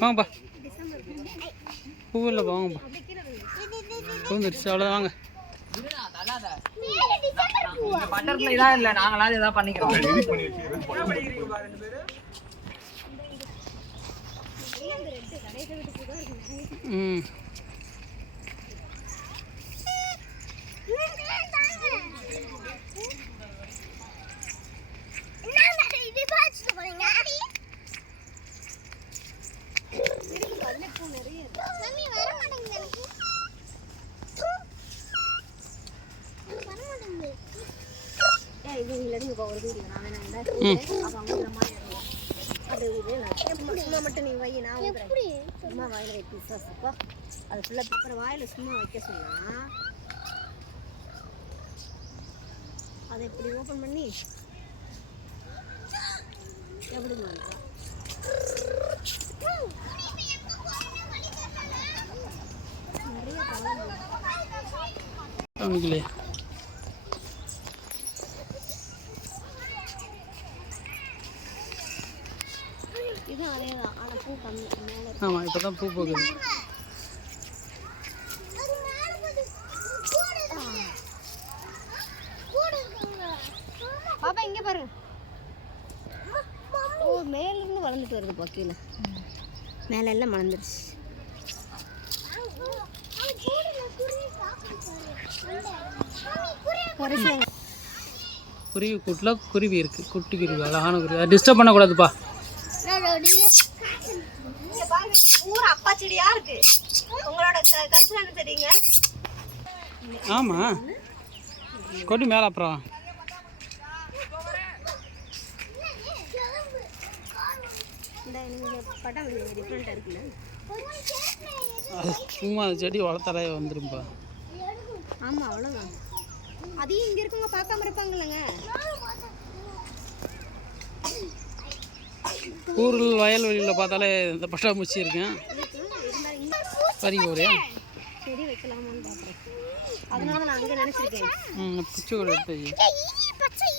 வாங்கப்பா பூவில் வாங்கப்பா பூந்துருச்சு அவ்வளோ வாங்க. பட்டர்ஃப்ளை தான் இல்லை, நாங்களாவது ஏதாவது பண்ணிக்கிறோம். ம் மட்டும் நீ வை, நான் சும்மா வாயில வைக்க விசுவாசப்பா. அது ஃபுல்லாக பேப்பர் வாயில சும்மா வைக்க சொன்னா அதை இப்படி ஓப்பன் பண்ணி எப்படி நிறைய ஆமாம் இப்போ தான் பூ போகுது. பாப்பா இங்கே பாரு, ஓ மேலேருந்து வளர்ந்துட்டு வருது கீழே, மேலே எல்லாம் வளர்ந்துருச்சு. குருவி கூட்டில் குருவி இருக்குது, குட்டி குருவி, அழகான குருவி. அதை டிஸ்டர்ப் பண்ணக்கூடாதுப்பா. ஊர் அப்பா செடியா இருக்கு. உங்களோட கருத்து என்ன தெரியுங்க? ஆமாம் கொடி மேலே அப்புறம் சும்மா செடி வளர்த்தாலே வந்துரும்பா. ஆமாம் அவ்வளோதான். அதையும் இங்கே இருக்கவங்க பார்க்காம இருப்பாங்கல்லங்க. ஊரில் வயல்வெளியில் பார்த்தாலே இந்த பட்டாம்பூச்சி இருக்கேன். பறிக்க போறியா? செடி வைக்கலாமான்னு பார்க்குறேன். அதனால நான் அங்கே நினச்சிருக்கேன். பிச்சு கூட எடுத்து. பச்சை